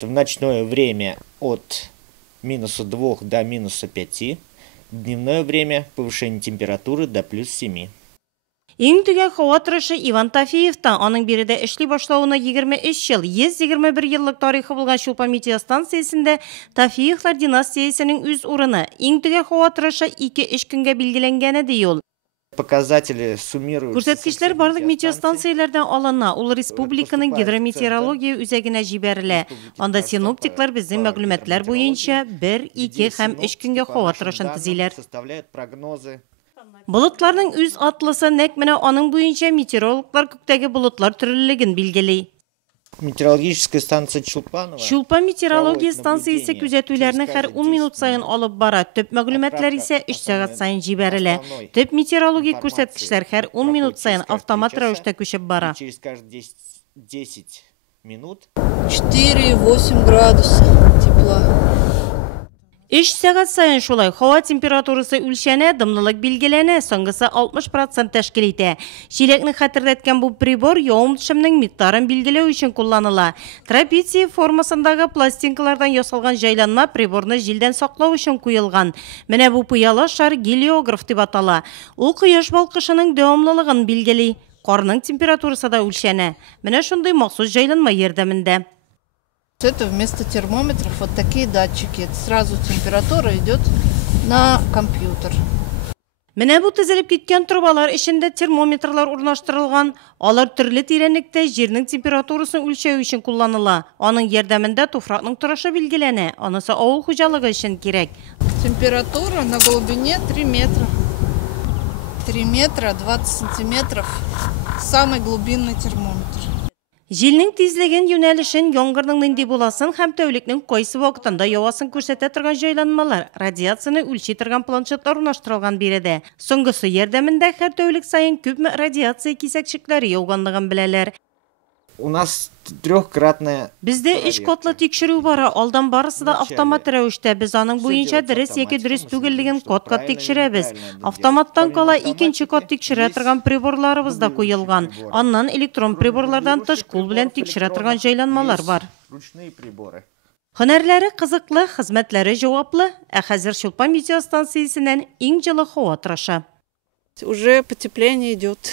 В ночное время от -2 до -5. Дневное время повышение температуры до +7. Ең түген хауа торышы Иван Тафиевтан аның биредә эшли башлауына 23 ел, 121 еллык тарихы булган Чулпан метеостанциясендә Тафиевлар династиясенең үз урыны. Ең түген хауа торышы 2-3 көнгә билгеләнгән иде ел. Показатели суммируются. Күрсәткечләр барлык метеостанцияләрдән алына, ул республиканың гидрометеорология үзәгенә җибәрелә. Анда синоптиклар безнең мәгълүматлар буенча 1, 2 һәм 3 көнгә хауа торышын төзиләр. Болытларның үз атлысы нәкъ менә аның буенча метеорологлар күктәге болытлар төрлелеген билгели. Метеорологическая станция Чулпанова. Чулпан метеорология станциясе күзәтүләрне һәр 10 минут сайын алып бара. Төп мәгълүматлар исә 3 сәгать сайын җибәрелә. Төп метеорологик күрсәткечләр һәр 10 минут сайын автомат рәвештә күчеп бара. Через каждые 10 минут 4,8 градуса тепла. 3 сәгать сайын шулай һава температурасы үлчәнә, дымлылык билгеләнә, соңгысы 60% тәшкил итә. Җиләкне хәтерләткән бу прибор явым-төшемнең микъдарын билгеләү өчен кулланыла. Трапеция формасындагы пластинкалардан ясалган җайланма приборны җилдән саклау өчен куелган. Менә бу пыялы шар гелиограф дип атала. Ул кояш балкышының дәвамлылыгын билгели. Карның температурасы да үлчәнә. Менә шундый махсус җайланма ярдәмендә. Это вместо термометров вот такие датчики. Это сразу температура идет на компьютер. Менә бу төзелеп киткән трубалар эчендә термометрлар урнаштырылган. Алар төрле тирәнлектә җирнең температурасын үлчәү өчен кулланыла. Аның ярдәмендә туфракның торышы билгеләнә. Анысы авыл хуҗалыгы өчен кирәк. Температура на глубине 3 метра. 3 метра 20 сантиметров. Самый глубинный термометр. Җилнең тизлеген, юнәлешен, яңгырның нинди буласын һәм тәүлекнең кайсы вакытында явасын күрсәтә торган җайланмалар, радиацияны үлчи торган планшетлар урнаштырылган биредә. Соңгысы ярдәмендә һәр тәүлек сайын күпме радиация кисәкчекләре яуганлыгын беләләр. У нас трехкратная. Бездә 3 катлы тикшерү бара. Алдан барысы да автомат рәвештә. Без аның буенча дөрес яки дөрес түгеллеген кат-кат тикшерәбез. Автоматтан кала икенче кат тикшерә торган приборларыбыз да куелган. Аннан электрон приборлардан тыш кул белән тикшерә торган җайланмалар бар. Ручные приборы. Һөнәрләре кызыклы, хезмәтләре җаваплы, ә хәзер Чулпан метеостанциясеннән иң җылы һава торышы. Уже потепление идет.